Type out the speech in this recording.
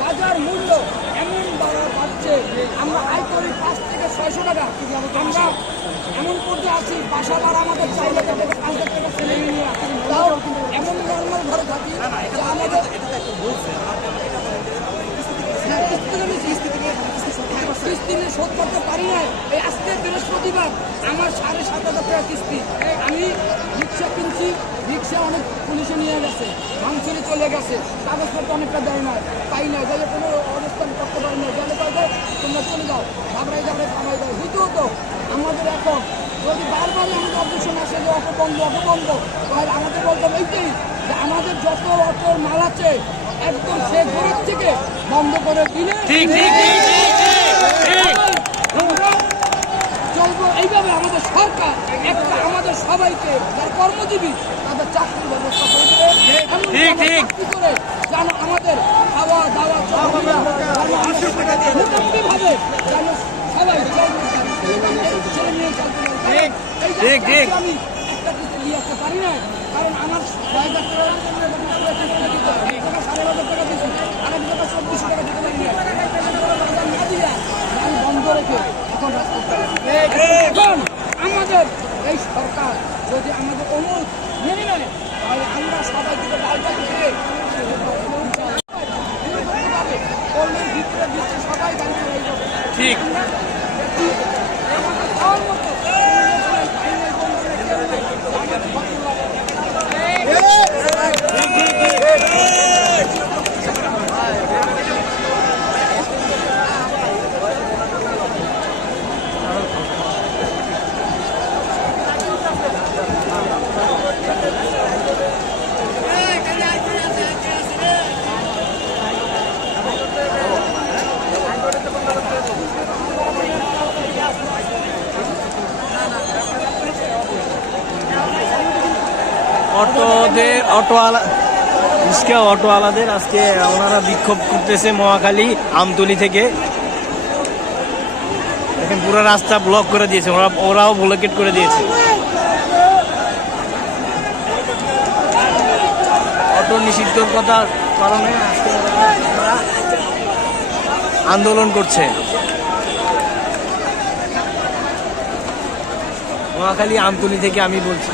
বাজার মূল্য এমন বাড়ছে, আমরা আয় করি 5 থেকে 600 টাকা। আমরা এমন পর্যায়ে আছি, বাসা ভাড়া আমাদের 4 লাখ টাকা 5 লাখ টাকা ছেলে নিয়ে তাও এমন নর্মাল ঘরে থাকি যে আমাদের কিস্তি নিয়ে শোধ করতে পারি না। এই আজকে বৃহস্পতিবার আমার 7,500 টাকা কিস্তি। আমি রিক্সা কিনছি, রিক্সা অনেক পুলিশে নিয়ে গেছে, ভাঙচুরে চলে গেছে, কাগজপত্র অনেকটা দেয় না, পাই না, যাই কোনো অবস্থান করতে পারি না, গেলে পাই যায় তোমরা চলে যাও, ঘাবড়াই ঘাবড়াই কামাই দাও। দ্বিতীয়ত আমাদের এখন যদি বারবারই আমাদের অবজেকশন আসে যে অটো বন্ধ, তাহলে আমাদের বলতাম এইটাই যে আমাদের যত অটোর মাল আছে একদম সে গরিব থেকে বন্ধ করে দিলে চলবো। এইভাবে আমাদের সরকার একটা আমাদের সবাইকে যারা কর্মজীবী তাদের চাকরির ব্যবস্থা করে দেবে, করে যেন আমাদের খাওয়া দাওয়া মোটামুটিভাবে যেন সবাই ছেলে নিয়ে চলতে পারে। আমি একটা কিছু নিয়ে আসতে পারি না, কারণ আমার 6,000 টাকা 12,500 টাকা দিচ্ছি, আরেক টাকা 2400 টাকা দিতে পারি না, না দিয়া আমি বন্ধ রেখে এখন এখন আমাদের এই সরকার যদি আমাদের অনুরোধ মেনে নেয় তাহলে আমরা সবাই থেকে ডালটা দিয়ে ভিতরে দিচ্ছে সবাই গাড়ি চালাই যাবে। ঠিক অটোওয়ালাদের আজকে ওনারা বিক্ষোভ করতেছে মহাখালী আমতলী থেকে। দেখেন পুরো রাস্তা ব্লক করে দিয়েছে, ওরাও ব্লকেট করে দিয়েছে। অটো নিষিদ্ধর কথার কারণে আজকে আন্দোলন করছে। মহাখালী আমতলী থেকে আমি বলছি।